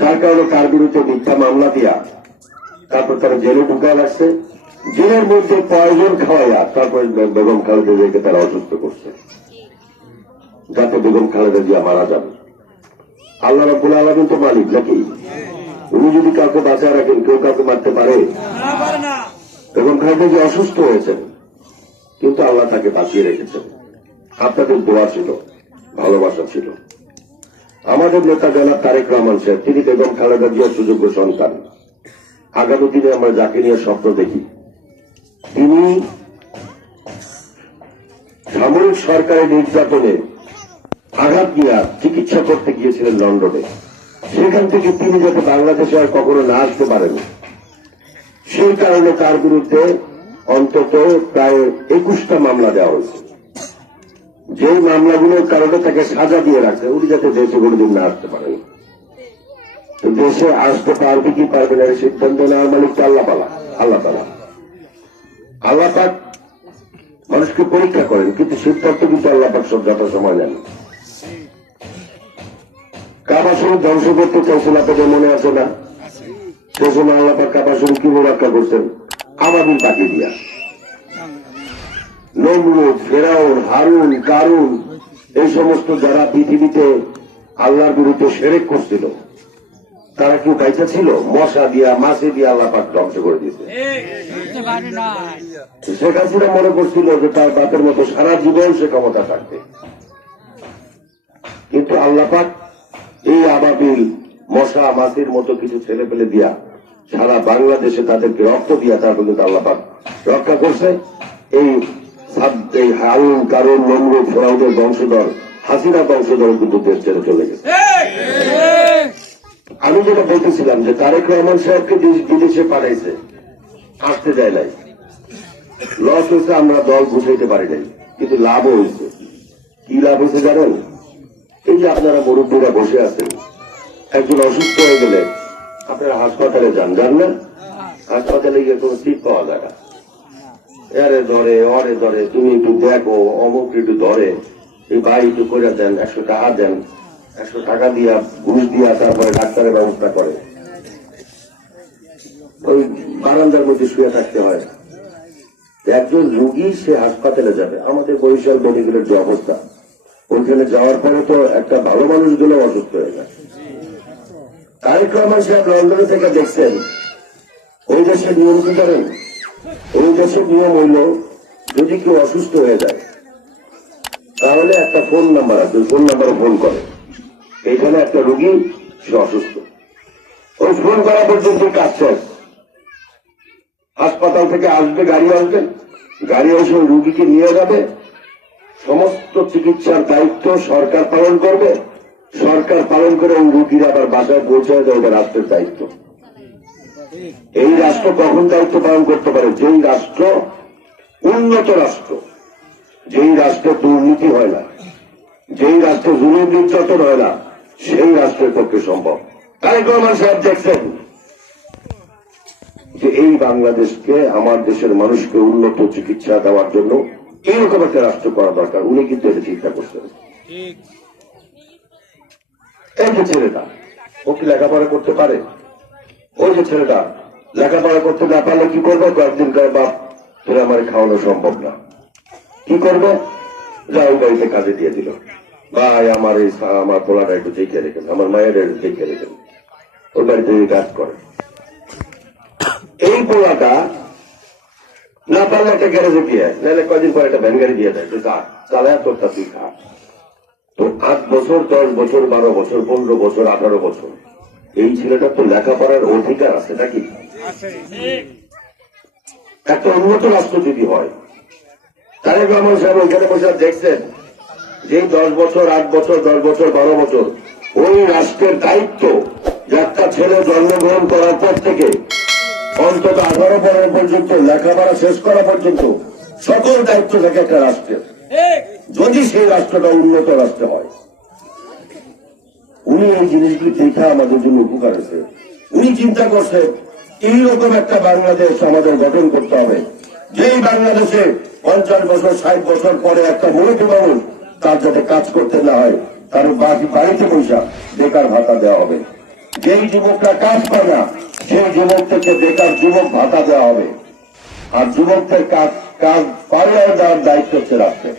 যার কারণে তার বিরুদ্ধে মিথ্যা মামলা দিয়া তারপর তারা জেলে ঢুকায় আসছে, জেলের মধ্যে পয়জন খাওয়াইয়া তারপর বেগম খালেদা জিয়াকে তারা অসুস্থ করছে যাতে বেগম খালেদা জিয়া মারা যাবে। আল্লাহ রাব্বুল আলামিন তো মালিক নাকি? উনি যদি কাউকে বাঁচায় রাখেন, কেউ কাউকে মারতে পারে? বেগম খালেদা জিয়া অসুস্থ হয়েছেন, কিন্তু আল্লাহ তাকে বাঁচিয়ে রেখেছেন। আপনাদের দোয়া ছিল, ভালোবাসা ছিল। আমাদের নেতা জনাব তারেক রহমান সাহেব, তিনি বেগম খালেদা জিয়ার সুযোগ্য সন্তান। আগামী দিনে আমরা যাকে নিয়ে স্বপ্ন দেখি, তিনি সামরিক সরকারের নির্যাতনে আঘাত নিয়ে চিকিৎসা করতে গিয়েছিলেন লন্ডনে। সেখান থেকে তিনি যাতে বাংলাদেশে আর কখনো না আসতে পারেন, সেই কারণে তার বিরুদ্ধে অন্তত প্রায় 21টা মামলা দেওয়া হয়েছে। যে মামলাগুলোর কারণে তাকে সাজা দিয়ে রাখছে, উনি যাতে দেশে কোনোদিন না আসতে পারেন। দেশে আসতে পারবে কি পারবে না সিদ্ধান্ত নেওয়ার মালিক আল্লাহ তাআলা। আল্লাহ পাক মানুষকে পরীক্ষা করেন, কিন্তু সিদ্ধান্ত কিন্তু আল্লাহ পাক সব যথাসময় নেন। কাবা শরীফ ধ্বংস করতে চাইছিল, আপনাদের মনে আছে না? সে সময় আল্লাহ পাক কাবা শরীফ কিভাবে রক্ষা করছেন? আবাবিল পাখি দিয়া। নমরুদ, ফেরাউন, হারুন, কারুন, এই সমস্ত যারা পৃথিবীতে আল্লাহর বিরুদ্ধে শিরক করছিল, তারা কেউ বাইচা ছিল? মশা দিয়া, মাছে দিয়া আল্লাহ পাক ধ্বংস করে দিয়েছে। শেখ হাসিনা মনে করছিল যে তার বাপের মতো সারা জীবন সে ক্ষমতা থাকবে, কিন্তু আল্লাহ পাক এই আবাবিল, মশা, মাছের মতো কিছু ছেলে পেলে দিয়া সারা বাংলাদেশে তাদেরকে রক্ত দিয়া তারপর কিন্তু আল্লাহ পাক রক্ষা করছে। এই হারুন, কারুন, নমরুদ, ফেরাউনের বংশধর, হাসিনা বংশধর কিন্তু দেশ ছেড়ে চলে গেছে। আমি যেটা বলতেছিলাম যে তারেক রহমান সাহেবকে বিদেশে পাঠাইছে, আসতে দেয় নাই, লস হয়েছে, আমরা দল গুছাইতে পারি নাই, কিন্তু লাভও হয়েছে। কি লাভ হয়েছে জানেন? এই যে আপনারা মুরব্বীরা বসে আছেন, একজন অসুস্থ হয়ে গেলে আপনারা হাসপাতালে যান না? হাসপাতালে গিয়ে কোনো সিট পাওয়া যায় না। এরে ধরে, অরে ধরে, তুমি একটু দেখো, অমুক একটু ধরে, এই ভাই একটু করে দেন, 100 টাকা দেন, 100 টাকা দিয়া ঘুষ দিয়া তারপরে ডাক্তারের ব্যবস্থা করে। ওই বারান্দার মধ্যে শুয়ে থাকতে হয়। একজন রোগী সে হাসপাতালে যাবে, আমাদের বরিশাল মেডিকেলের যে অবস্থা, ওইখানে যাওয়ার পরে তো একটা ভালো মানুষগুলো অসুস্থ হয়ে যায়। তারেক রহমান সাহেব লন্ডনে থেকে দেখছেন, ওই দেশের নিয়ম কি করেন? ওই দেশের নিয়ম হইল, যদি কেউ অসুস্থ হয়ে যায় তাহলে একটা ফোন নাম্বার আছে, ওই ফোন নাম্বারে ফোন করে, এইখানে একটা রোগী সে অসুস্থ, ওই ফোন করা পর্যন্ত কাজ শেষ। হাসপাতাল থেকে আসবে, গাড়ি এসে ওই রুগীকে নিয়ে যাবে, সমস্ত চিকিৎসার দায়িত্ব সরকার পালন করবে, সরকার পালন করে ওই রুগীর আবার বাসায় পৌঁছায় দেয়, ওটা রাষ্ট্রের দায়িত্ব। এই রাষ্ট্র কখন দায়িত্ব পালন করতে পারে? যেই রাষ্ট্র উন্নত রাষ্ট্র, যেই রাষ্ট্রে দুর্নীতি হয় না, যেই রাষ্ট্রে জুলুম নির্যাতন হয় না, সেই রাষ্ট্রের পক্ষে সম্ভব। তারেক রহমান সাহেব দেখছেন যে এই বাংলাদেশকে, আমার দেশের মানুষকে উন্নত চিকিৎসা দেওয়ার জন্য এইরকম একটা রাষ্ট্র করা দরকার। উনি কিন্তু এটা চিন্তা করছেন। এই যে ছেলেটা, ও কি লেখাপড়া করতে পারে? ওই যে ছেলেটা লেখাপড়া করতে না পারলে কি করবে? কয়েকদিন করে, বাপ তোরা আমার খাওয়ানো সম্ভব না, কি করবে? যা ওই বাড়িতে কাজে দিয়ে দিল, ভাই আমার পোলাটা একটু দেখে রেখেন, আমার মায়ের একটু দেখে রেখেন, ওই বাড়িতে কাজ করে। এই পোলাটা না পারলে একটা গ্যারেজে দিয়ে, নাহলে কয়দিন পরে একটা ভ্যান গাড়ি দিয়ে দেয়, তুই চালায় তোরটা তুই খা। তো 8 বছর, 10 বছর, 12 বছর, 15 বছর, 18 বছর, এই ছেলেটার তো লেখাপড়ার অধিকার আছে নাকি? একটা উন্নত রাষ্ট্র যদি হয়, তারেক রহমান সাহেব ওইখানে বসে দেখছেন যে 10 বছর, 8 বছর, 10 বছর, 12 বছর ওই রাষ্ট্রের দায়িত্ব, যে একটা ছেলে জন্মগ্রহণ করার পর থেকে অন্তত 18 বছর পর্যন্ত লেখাপড়া শেষ করা পর্যন্ত সকল দায়িত্ব থাকে একটা রাষ্ট্রের, যদি সেই রাষ্ট্রটা উন্নত রাষ্ট্র হয়। উনি এই জিনিসগুলি দেখা আমাদের জন্য উপকার হয়েছে। উনি চিন্তা করছে এইরকম একটা বাংলাদেশ আমাদের গঠন করতে হবে, যেই বাংলাদেশে 50 বছর, 60 বছর পরে একটা মুরব্বী মানুষ তার যাতে কাজ করতে না হয়, তার বাড়িতে পয়সা বেকার ভাতা দেওয়া হবে, যেই যুবকরা কাজ পায় না সেই যুবক থেকে বেকার যুবক ভাতা দেওয়া হবে, আর যুবকদের কাজ কাজ পারিয়ে দেওয়ার দায়িত্ব হচ্ছে রাষ্ট্রের।